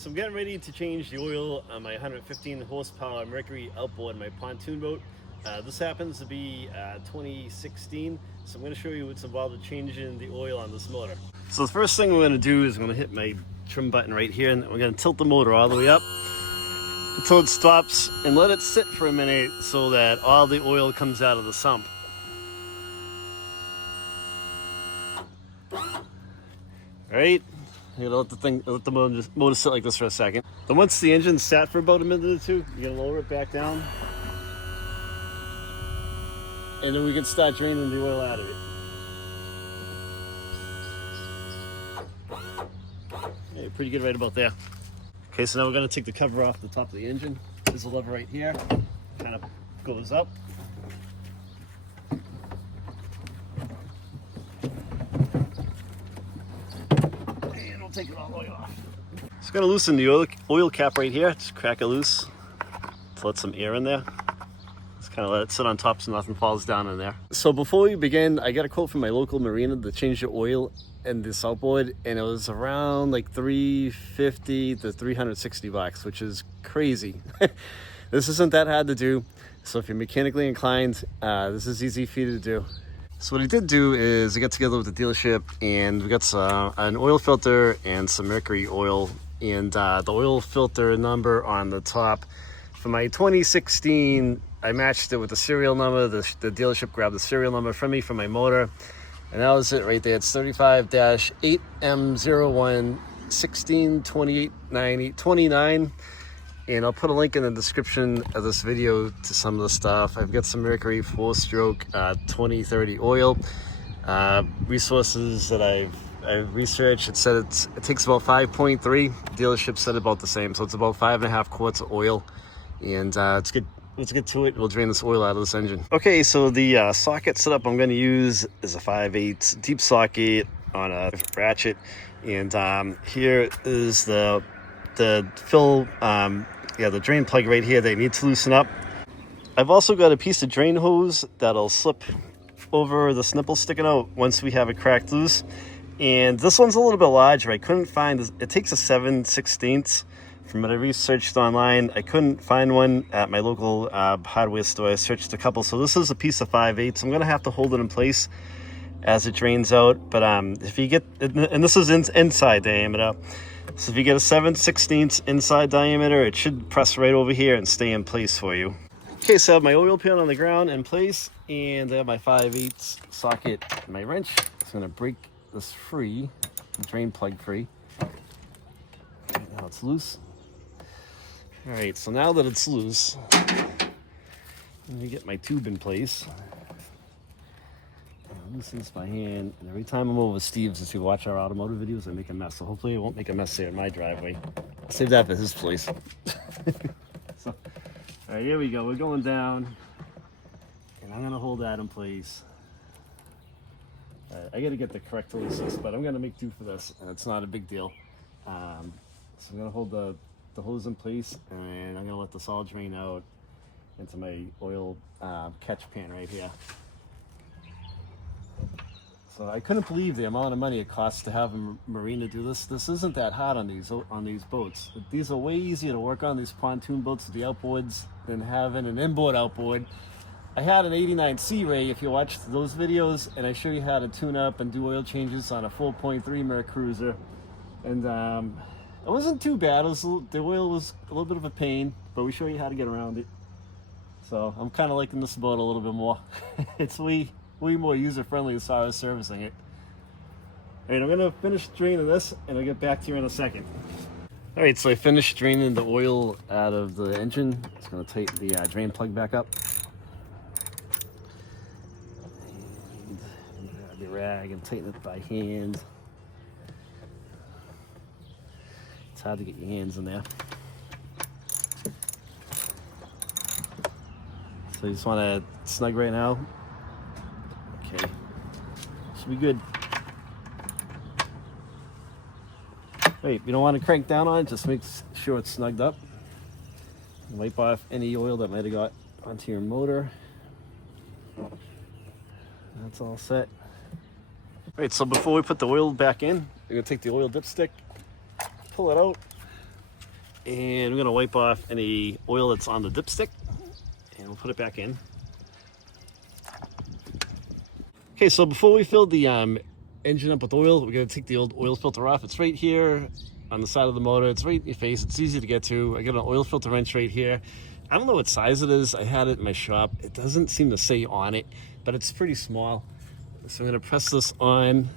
So I'm getting ready to change the oil on my 115 horsepower Mercury Outboard, my pontoon boat. This happens to be 2016, so I'm going to show you what's involved with changing the oil on this motor. So the first thing we're going to do is I'm going to hit my trim button right here, and we're going to tilt the motor all the way up until it stops and let it sit for a minute so that all the oil comes out of the sump. All right. You gotta let the motor sit like this for a second. Then once the engine's sat for about a minute or two, you gotta lower it back down. And then we can start draining the oil out of it. Yeah, pretty good right about there. Okay, so now we're gonna take the cover off the top of the engine. There's a lever right here, kind of goes up. Take it all the way off. Just gonna loosen the oil cap right here. Just crack it loose to let some air in there. Just kind of let it sit on top so nothing falls down in there. So before we begin, I got a quote from my local marina to change the oil in this outboard, and it was around like $350 to $360, which is crazy. This isn't that hard to do, so if you're mechanically inclined, this is easy for you to do. So what I did do is I got together with the dealership, and we got an oil filter and some Mercury oil, and the oil filter number on the top. For my 2016, I matched it with the serial number. The dealership grabbed the serial number from me for my motor, and that was it right there. It's 35-8M01-1628-90-29. And I'll put a link in the description of this video to some of the stuff. I've got some Mercury 4-stroke 2030 oil. Resources that I've researched, it said it takes about 5.3. Dealership said about the same, so it's about 5.5 quarts of oil. And it's good. Let's get to it. We'll drain this oil out of this engine. Okay, so the socket setup I'm going to use is a 5/8 deep socket on a ratchet. And here is the fill, the drain plug right here. They need to loosen up. I've also got a piece of drain hose that'll slip over the snipple sticking out once we have it cracked loose. And this one's a little bit larger. I couldn't find, it takes a 7/16. From what I researched online, I couldn't find one at my local hardware store. I searched a couple. So this is a piece of 5/8. I'm gonna have to hold it in place as it drains out. But if you get, and this is inside diameter, so if you get a 7/16 inside diameter, it should press right over here and stay in place for you. Okay, so I have my oil pan on the ground in place, and I have my 5/8 socket and my wrench. It's gonna break this free, the drain plug free. Okay, now it's loose. All right, so now that it's loose, let me get my tube in place. I loosen this by hand, and every time I'm over Steve's, if you watch our automotive videos, I make a mess. So hopefully I won't make a mess there in my driveway. I'll save that for his place. So, all right, here we go. We're going down, and I'm gonna hold that in place. I gotta get the correct releases, but I'm gonna make do for this, and it's not a big deal. So I'm gonna hold the hose in place, and I'm gonna let this all drain out into my oil catch pan right here. So I couldn't believe the amount of money it costs to have a marina do this. This isn't that hard on these boats. These are way easier to work on, these pontoon boats, the outboards, than having an inboard outboard. I had an 89 Sea Ray, if you watched those videos, and I show you how to tune up and do oil changes on a 4.3 Merc Cruiser. And it wasn't too bad. The oil was a little bit of a pain, but we show you how to get around it. So I'm kind of liking this boat a little bit more. It's way more user-friendly as far as servicing it. All right, I'm gonna finish draining this, and I'll get back to you in a second. All right, so I finished draining the oil out of the engine. Just gonna tighten the drain plug back up. And grab the rag and tighten it by hand. It's hard to get your hands in there. So you just want to snug right now. Okay, should be good. Wait, you don't want to crank down on it, just make sure it's snugged up. Wipe off any oil that might have got onto your motor. That's all set. Right, so before we put the oil back in, we're gonna take the oil dipstick, pull it out, And we're gonna wipe off any oil that's on the dipstick, and we'll put it back in. Okay, so before we fill the engine up with oil, we're gonna take the old oil filter off. It's right here on the side of the motor. It's right in your face. It's easy to get to. I got an oil filter wrench right here. I don't know what size it is. I had it in my shop. It doesn't seem to say on it, but it's pretty small. So I'm gonna press this on,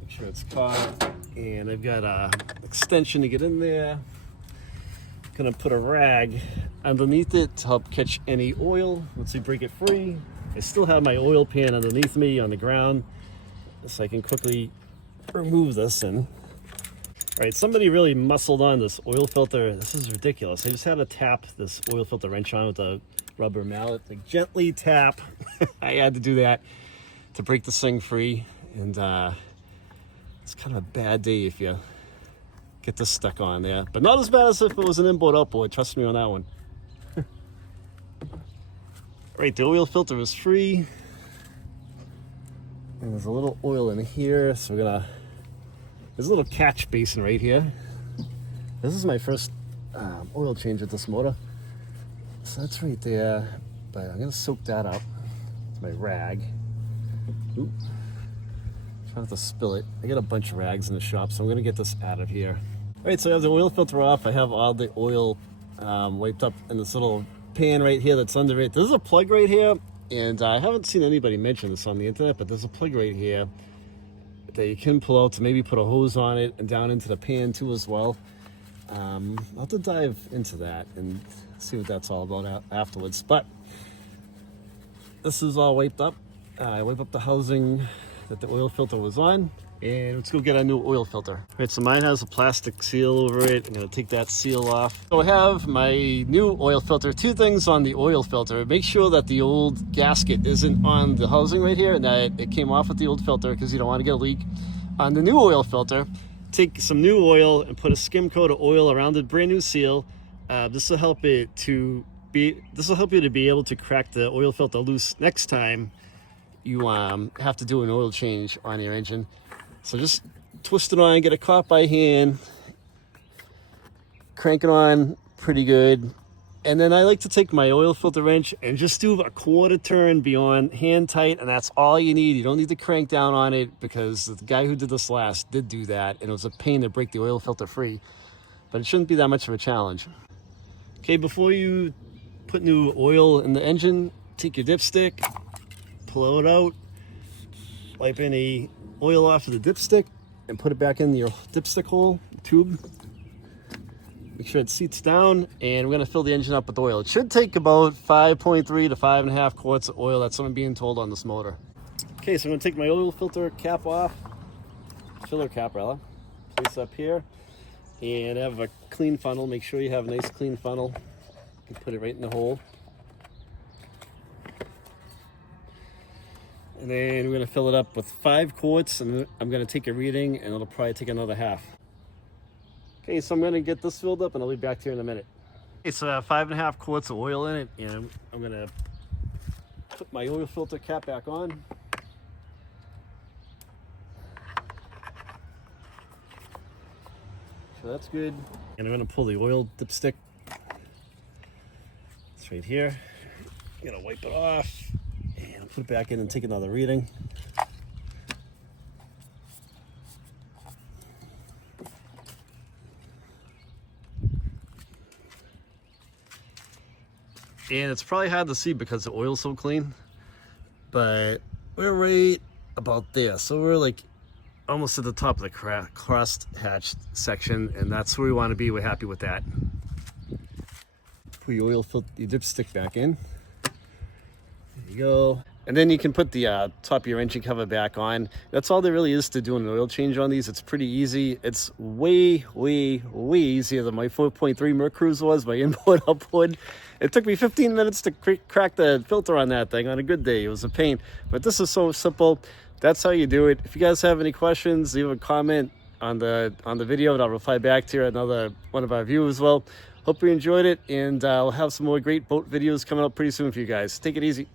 make sure it's caught, and I've got a extension to get in there. Gonna put a rag underneath it to help catch any oil once we break it free. I still have my oil pan underneath me on the ground, so I can quickly remove this. And all right, somebody really muscled on this oil filter. This is ridiculous. I just had to tap this oil filter wrench on with a rubber mallet, like gently tap. I had to do that to break this thing free. And it's kind of a bad day if you get this stuck on there, but not as bad as if it was an inboard outboard. Trust me on that one. Right, the oil filter is free, and there's a little oil in here, so there's a little catch basin right here. This is my first oil change with this motor, so that's right there, but I'm gonna soak that up with my rag. Oop. Try not to spill it. I got a bunch of rags in the shop, so I'm gonna get this out of here. All right, so I have the oil filter off. I have all the oil wiped up in this little pan right here that's under it. There's a plug right here, and I haven't seen anybody mention this on the internet, but there's a plug right here that you can pull out to maybe put a hose on it and down into the pan too as well. I'll have to dive into that and see what that's all about afterwards. But this is all wiped up. I wipe up the housing that the oil filter was on, and let's go get a new oil filter. All right, so mine has a plastic seal over it. I'm gonna take that seal off. So I have my new oil filter. Two things on the oil filter. Make sure that the old gasket isn't on the housing right here, and that it came off with the old filter, because you don't want to get a leak. On the new oil filter, take some new oil and put a skim coat of oil around the brand new seal. This will help you to be able to crack the oil filter loose next time you have to do an oil change on your engine. So just twist it on, get it caught by hand, crank it on pretty good. And then I like to take my oil filter wrench and just do a quarter turn beyond hand tight, and that's all you need. You don't need to crank down on it, because the guy who did this last did do that, and it was a pain to break the oil filter free, but it shouldn't be that much of a challenge. Okay, before you put new oil in the engine, take your dipstick, pull it out, wipe any oil off of the dipstick, and put it back in your dipstick hole tube. Make sure it seats down, and we're gonna fill the engine up with oil. It should take about 5.3 to 5.5 quarts of oil. That's what I'm being told on this motor. Okay, so I'm gonna take my oil filter cap off, filler cap rather, place up here, and have a clean funnel. Make sure you have a nice clean funnel. You can put it right in the hole. And then we're gonna fill it up with 5 quarts, and I'm gonna take a reading, and it'll probably take another half. Okay, so I'm gonna get this filled up, and I'll be back here in a minute. Okay, so I have 5.5 quarts of oil in it, and I'm gonna put my oil filter cap back on. So that's good. And I'm gonna pull the oil dipstick. It's right here. I'm gonna wipe it off, and I'll put it back in and take another reading. And it's probably hard to see because the oil's so clean, but we're right about there. So we're like almost at the top of the cross hatch section, and that's where we want to be. We're happy with that. Put your oil filter, your dipstick back in. There you go. And then you can put the top of your engine cover back on. That's all there really is to doing an oil change on these. It's pretty easy. It's way, way, way easier than my 4.3 Mercury was, my inboard outboard. It took me 15 minutes to crack the filter on that thing on a good day. It was a pain, but this is so simple. That's how you do it. If you guys have any questions, leave a comment on the video, and I'll reply back to another one of our viewers as well. Hope you enjoyed it, and I'll have some more great boat videos coming up pretty soon for you guys. Take it easy.